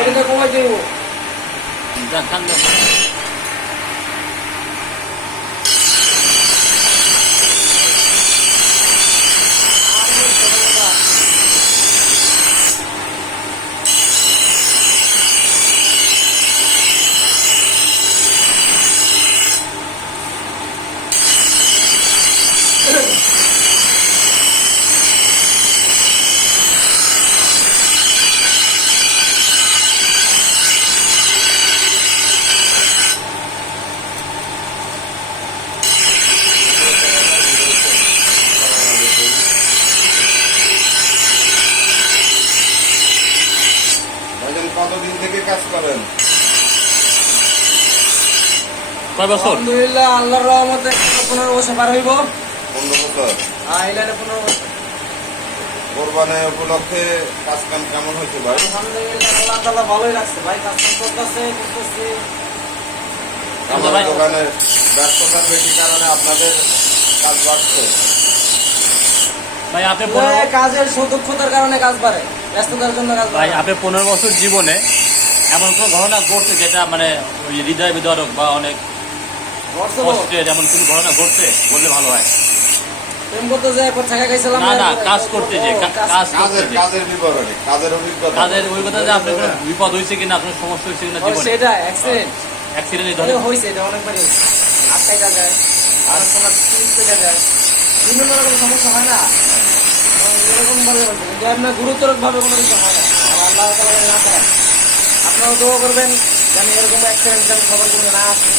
এটা কমাই দেবো যান, যান, যান। ভাইজান কতদিন থেকে কাজ করেন। কয় বছর? আলহামদুলিল্লাহ আল্লাহর রহমতে পনেরো বছর পার হইব। পনেরো বছর? এই পনেরো বছর। কোরবানের উপলক্ষে কাজ কাম কেমন হয়েছে ভাই? আলহামদুলিল্লাহ আল্লাহ তাআলা ভালোই রাখছে ভাই কাজ কাম করতেছে করতেছি। আমার দোকানে ব্যস্ততার বেশি কারণে আপনাদের কাজ বাড়ছে। ভাই আপনি কাজের সুদক্ষতার কারণে কাজ বাড়ে ব্যস্ততার জন্য কাজ ভাই আপনি পনেরো বছর জীবনে এমন কোনো ঘটনা ঘটছে যেটা মানে ওই হৃদয় বিদারক বা অনেক কষ্টের এমন কোনো ঘটনা ঘটছে? বললে ভালো হয়। প্রেম করতে যায় পর টাকা খাইছিলাম না, না, এরপরে- কাজ করতে যে, কাজ- কাজ- কাজের করতে কাজের বিবরণী কাজের অভিজ্ঞতা। কাজের ওই কথা যে আপনার বিপদ হয়েছে কিনা আপনার সমস্যা হয়েছে কিনা সেটা অ্যাক্সিডেন্ট ধরনের হয়েছে এটা অনেকবারই হয়েছে। যায় আর তোমার স্লিপ যায়। বিভিন্ন রকম সমস্যা হয় না? এরকম ভাবে হয়েছে। কিন্তু আপনার গুরুতর ভাবে কোনো কিছু হয় না। আল্লাহ না করেন আপনারাও দোয়া করবেন যেন এরকম অ্যাক্সিডেন্ট যেন সবার জন্য না আসে।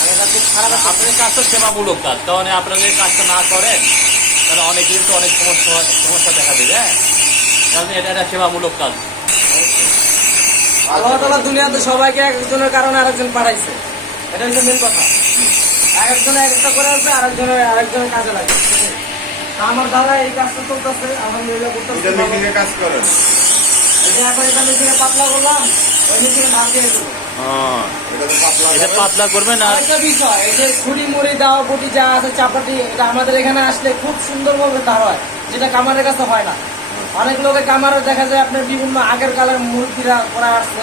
আর এটা খুব খারাপ একটা আপনার কাজ তো সেবামূলক কাজ। তাহলে আপনারা যদি কাজটা না করেন তাহলে অনেকের তো অনেক সমস্যা সমস্যা দেখা দেবে হ্যাঁ? তাহলে এটা একটা সেবামূলক কাজ। আল্লাহ তাআলা দুনিয়াতে সবাইকে একজনের কারণে আরেকজন পাঠাইছে। এটা হচ্ছে মেন কথা। এক একজনে এক একটা করে আছে আরেকজনের আরেকজনের কাজে লাগে। আমার দাদা এই কাজটা চলতেছে আলহামদুলিল্লাহ এটা করতেছে কাজ করেন। এটা এখন এটা মেশিনে পাতলা করলাম ওই মেশিনে ভাত দিয়ে দেবো এটা পাতলা এটা করেন। পাতলা করবেন আর আরেকটা বিষয় এই যে ছুরি মুড়ি দাও বটি যা আছে চাপাটি এটা আমাদের এখানে আসলে খুব সুন্দরভাবে ধার হয় যেটা কামারের কাছে হয় না। অনেক লোকে কামারে দেখা যায় আপনার বিভিন্ন আগের কালের মুরগিরা করা আসছে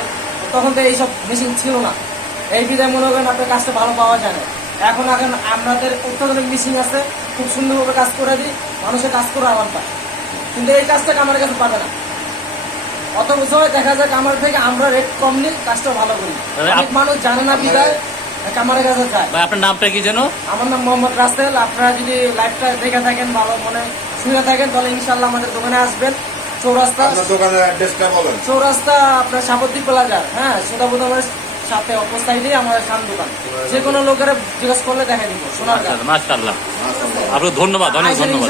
তখন তো এইসব মেশিন ছিল না। এই বিধায় মনে করেন আপনার কাজটা ভালো পাওয়া যায় না। এখন এখন আমাদের অত্যাধুনিক মেশিন আছে খুব সুন্দরভাবে কাজ করে দিই মানুষের কাজ করে আরাম পায় কিন্তু এই কাজটা কামারের কাছে পাবে না। অত দেখা যায় কামার থেকে আমরা রেট কম নিই কাজটা ভালো করি। অনেক মানুষ জানে না বিদায় কামারের কাছে যায়। ভাই আপনার নামটা কি যেন? আমার নাম মোহাম্মদ রাসেল আপনারা যদি লাইভটা দেখে থাকেন ভালো মনে শুনে থাকেন তাহলে ইনশাল্লাহ আমাদের দোকানে আসবেন। চৌরাস্তা আপনার দোকানের অ্যাড্রেসটা বলেন। চৌরাস্তা আপনার সাপত্তিক প্লাজার হ্যাঁ সুদাবুদামের সাথে সাইডেই আমাদের সান দোকান। যে কোনো লোকের জিজ্ঞেস করলে দেখা দিব সোনার মাশাআল্লাহ আপনাকে ধন্যবাদ অনেক ধন্যবাদ।